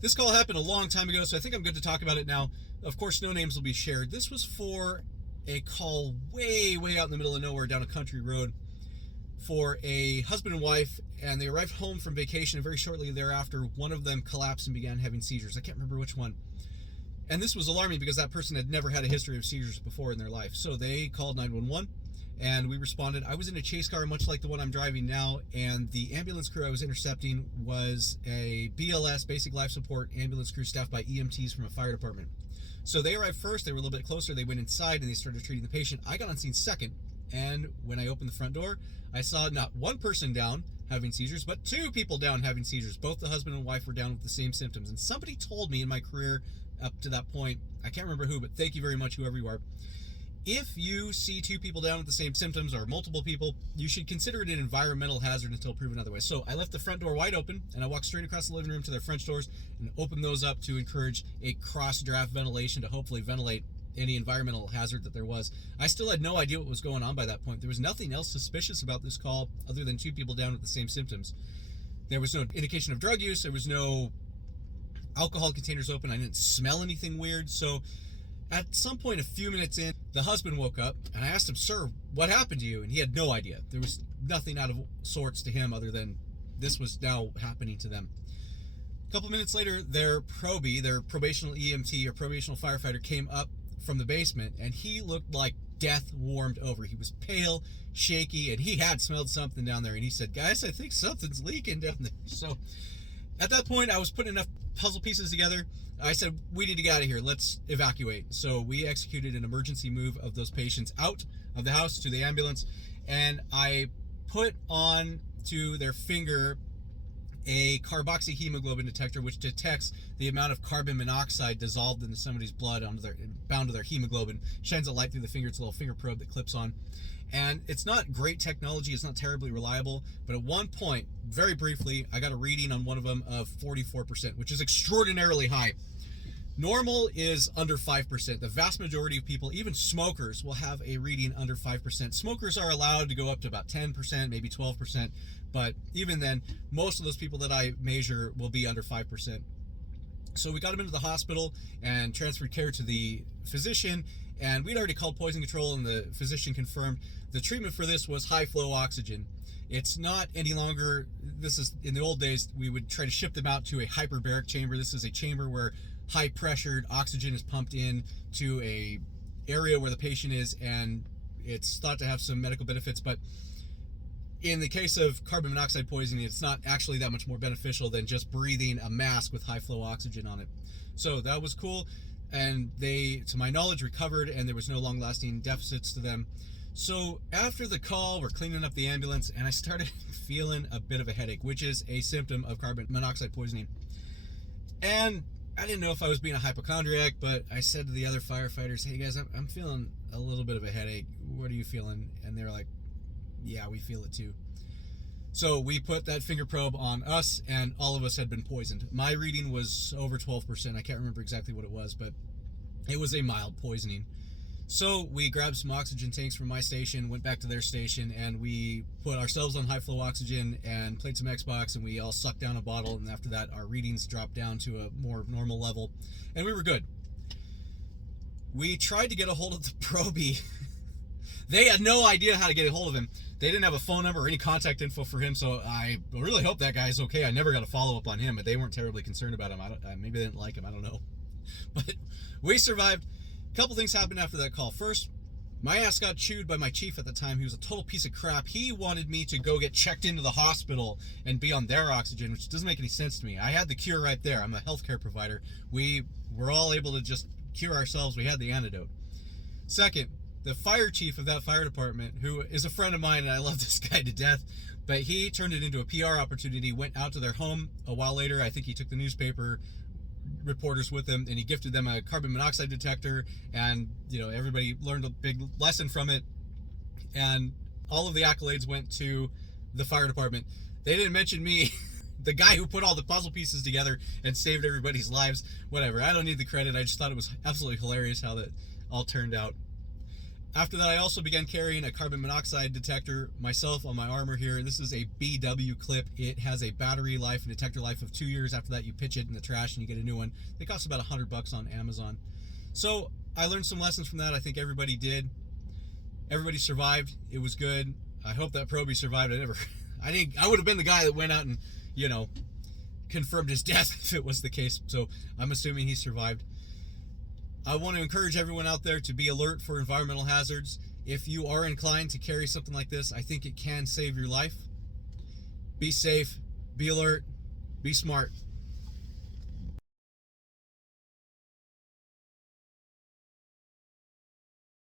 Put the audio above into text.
This call happened a long time ago, so I think I'm good to talk about it now. Of course, no names will be shared. This was for a call way out in the middle of nowhere down a country road for a husband and wife, and they arrived home from vacation, and very shortly thereafter, one of them collapsed and began having seizures. I can't remember which one. And this was alarming because that person had never had a history of seizures before in their life. So they called 911, and we responded. I was in a chase car, much like the one I'm driving now, and the ambulance crew I was intercepting was a BLS, basic life support ambulance crew staffed by EMTs from a fire department. So they arrived first. They were a little bit closer. They went inside, and they started treating the patient. I got on scene second, and when I opened the front door, I saw not one person down having seizures, but two people down having seizures. Both the husband and wife were down with the same symptoms. And somebody told me in my career up to that point, I can't remember who, but thank you very much, whoever you are. If you see two people down with the same symptoms or multiple people, you should consider it an environmental hazard until proven otherwise. So I left the front door wide open, and I walked straight across the living room to their French doors and opened those up to encourage a cross-draft ventilation to hopefully ventilate any environmental hazard that there was. I still had no idea what was going on by that point. There was nothing else suspicious about this call other than two people down with the same symptoms. There was no indication of drug use. There was no alcohol containers open. I didn't smell anything weird. So at some point, a few minutes in, the husband woke up, and I asked him, "Sir, what happened to you?" And he had no idea. There was nothing out of sorts to him other than this was now happening to them. A couple minutes later, their probie, their probational EMT or probational firefighter, came up from the basement, and he looked like death warmed over. He was pale, shaky, and he had smelled something down there. And he said, "Guys, I think something's leaking down there." So at that point, I was putting enough puzzle pieces together. I said, we need to get out of here. Let's evacuate. So we executed an emergency move of those patients out of the house to the ambulance, and I put on to their finger a carboxyhemoglobin detector, which detects the amount of carbon monoxide dissolved into somebody's blood bound to their hemoglobin. Shines a light through the finger. It's a little finger probe that clips on. And it's not great technology. It's not terribly reliable. But at one point, very briefly, I got a reading on one of them of 44%, which is extraordinarily high. Normal is under 5%. The vast majority of people, even smokers, will have a reading under 5%. Smokers are allowed to go up to about 10%, maybe 12%. But even then, most of those people that I measure will be under 5%. So we got him into the hospital and transferred care to the physician. And we'd already called poison control, and the physician confirmed the treatment for this was high flow oxygen. It's not any longer, this is, in the old days, we would try to ship them out to a hyperbaric chamber. This is a chamber where high pressured oxygen is pumped in to a area where the patient is, and it's thought to have some medical benefits. But in the case of carbon monoxide poisoning, it's not actually that much more beneficial than just breathing a mask with high flow oxygen on it. So that was cool. And they, to my knowledge, recovered, and there was no long-lasting deficits to them. So after the call, we're cleaning up the ambulance, and I started feeling a bit of a headache, which is a symptom of carbon monoxide poisoning. And I didn't know if I was being a hypochondriac, but I said to the other firefighters, "Hey guys, I'm feeling a little bit of a headache. What are you feeling?" And they were like, "Yeah, we feel it too." So we put that finger probe on us, and all of us had been poisoned. My reading was over 12%. I can't remember exactly what it was, but it was a mild poisoning. So we grabbed some oxygen tanks from my station, went back to their station, and we put ourselves on high flow oxygen and played some Xbox, and we all sucked down a bottle, and after that our readings dropped down to a more normal level, and we were good. We tried to get a hold of the probie. They had no idea how to get a hold of him. They didn't have a phone number or any contact info for him, so I really hope that guy's okay. I never got a follow-up on him, but they weren't terribly concerned about him. Maybe they didn't like him, I don't know. But we survived. A couple things happened after that call. First, my ass got chewed by my chief at the time. He was a total piece of crap. He wanted me to go get checked into the hospital and be on their oxygen, which doesn't make any sense to me. I had the cure right there. I'm a healthcare provider. We were all able to just cure ourselves. We had the antidote. Second, the fire chief of that fire department, who is a friend of mine, and I love this guy to death, but he turned it into a PR opportunity, went out to their home a while later. I think he took the newspaper reporters with him, and he gifted them a carbon monoxide detector, and everybody learned a big lesson from it, and all of the accolades went to the fire department. They didn't mention me, the guy who put all the puzzle pieces together and saved everybody's lives. Whatever, I don't need the credit. I just thought it was absolutely hilarious how that all turned out. After that, I also began carrying a carbon monoxide detector myself on my armor here. This is a BW clip. It has a battery life and detector life of 2 years. After that, you pitch it in the trash and you get a new one. They cost about $100 on Amazon. So I learned some lessons from that. I think everybody did. Everybody survived. It was good. I hope that Proby survived. I would have been the guy that went out and, confirmed his death if it was the case. So I'm assuming he survived. I want to encourage everyone out there to be alert for environmental hazards. If you are inclined to carry something like this, I think it can save your life. Be safe, be alert, be smart.